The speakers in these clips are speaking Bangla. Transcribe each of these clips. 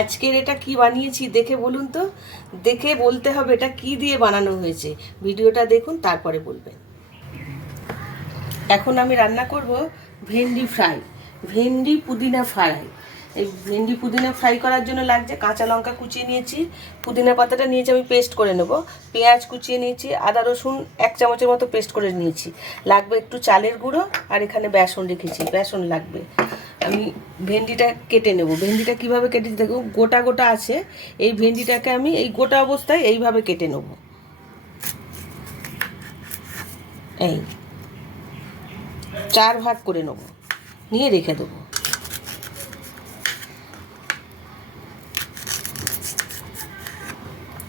আজকের এটা কি বানিয়েছি দেখে বলুন তো, দেখে বলতে হবে এটা কি দিয়ে বানানো হয়েছে। ভিডিওটা দেখুন তারপরে বলবেন। এখন আমি রান্না করব ভেন্ডি ফ্রাই, ভেন্ডি পুদিনা ফ্রাই। এই ভেন্ডি পুদিনা ফ্রাই করার জন্য লাগছে কাঁচা লঙ্কা কুচিয়ে নিয়েছি, পুদিনা পাতাটা নিয়েছি আমি পেস্ট করে নেব, পেঁয়াজ কুচিয়ে নিয়েছি, আদা রসুন 1 চামচের মতো পেস্ট করে নিয়েছি, লাগবে একটু চালের গুঁড়ো, আর এখানে বেসন রেখেছি, বেসন লাগবে। আমি ভেন্ডিটা কেটে নেব। ভেন্ডিটা কীভাবে কেটে দেখো, গোটা গোটা আছে, এই ভেন্ডিটাকে আমি এই গোটা অবস্থায় এইভাবে কেটে নেব। এই 4 ভাগ করে নেব, নিয়ে রেখে দেবো।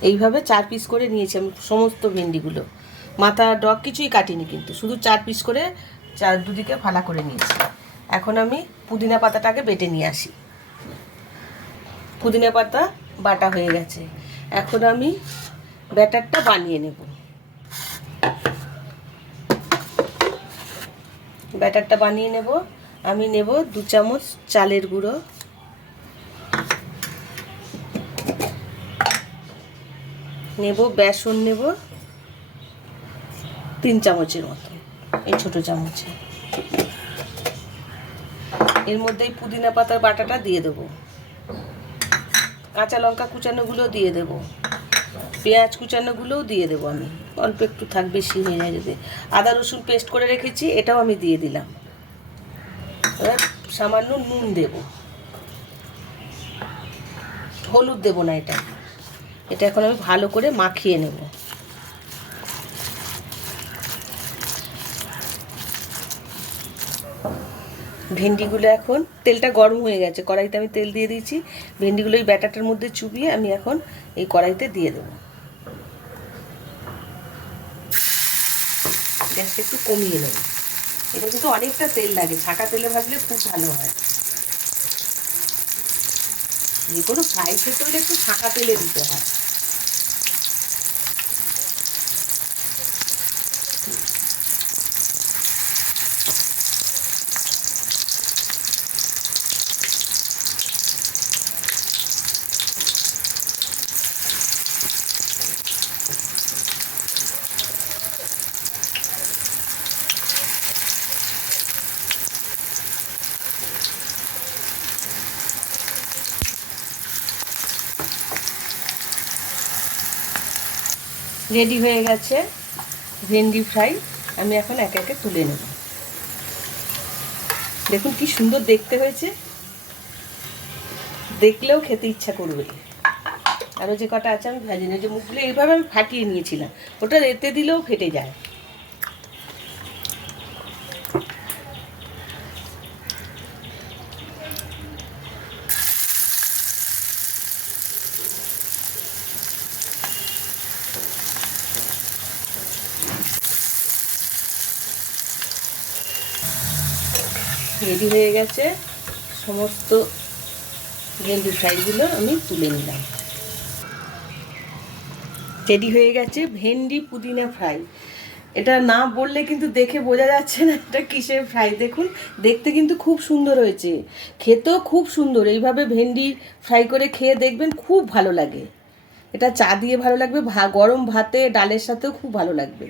এইভাবে 4 পিস করে নিয়েছি আমি সমস্ত ভেন্ডিগুলো, মাথা ডগ কিছুই কাটিনি, কিন্তু শুধু 4 পিস করে দুদিকে ফালা করে নিয়েছি। এখন আমি পুদিনা পাতাটাকে বেটে নিয়ে আসি। পুদিনা পাতা বাটা হয়ে গেছে, এখন আমি ব্যাটারটা বানিয়ে নেব। ব্যাটারটা বানিয়ে নেব। আমি নেব 2 চামচ চালের গুঁড়ো, নেব বেসন, নেব 3 চামচের মতো, এই ছোটো চামচে। এর মধ্যে এই পুদিনা পাতার বাটাটা দিয়ে দেবো, কাঁচা লঙ্কা কুচানোগুলো দিয়ে দেবো, পেঁয়াজ কুচানোগুলোও দিয়ে দেবো। আমি অল্প একটু থাক, বেশি হয়ে যায় যদি। আদা রসুন পেস্ট করে রেখেছি, এটাও আমি দিয়ে দিলাম। এবার সামান্য নুন দেব, হলুদ দেব না, এটা এখন আমি ভালো করে মাখিয়ে নেব। ভেন্ডিগুলো এখন তেলটা গরম হয়ে গেছে, কড়াইতে আমি তেল দিয়ে দিয়েছি। ভেন্ডিগুলো এই ব্যাটারটার মধ্যে চুবিয়ে আমি এখন এই কড়াইতে দিয়ে দেবো। গ্যাসটা একটু কমিয়ে নেব। এটা কিন্তু অনেকটা তেল লাগে, ছাঁকা তেলে ভাজলে খুব ভালো হয়। যে কোনো ফ্রাই খেতে হলে একটু ছাঁকা তেলে দিতে হয়। রেডি হয়ে গেছে ভেন্ডি ফ্রাই, আমি এখন একে একে তুলে নেব। দেখুন কি সুন্দর দেখতে হয়েছে, দেখলেও খেতে ইচ্ছা করবে। আরও যে কটা আছে আমি ভাজি না, যে মুখগুলো এইভাবে আমি ফাটিয়ে নিয়েছিলাম, ওটা এতে দিলেও ফেটে যায়। রেডি হয়ে গেছে সমস্ত ভেন্ডি ফ্রাইগুলো, আমি তুলে নিলাম। রেডি হয়ে গেছে ভেন্ডি পুদিনা ফ্রাই। এটা না বললে কিন্তু দেখে বোঝা যাচ্ছে না এটা কিসের ফ্রাই। দেখুন দেখতে কিন্তু খুব সুন্দর হয়েছে, খেতেও খুব সুন্দর। এইভাবে ভেন্ডি ফ্রাই করে খেয়ে দেখবেন, খুব ভালো লাগে। এটা চা দিয়ে ভালো লাগবে, গরম ভাতে ডালের সাথেও খুব ভালো লাগবে।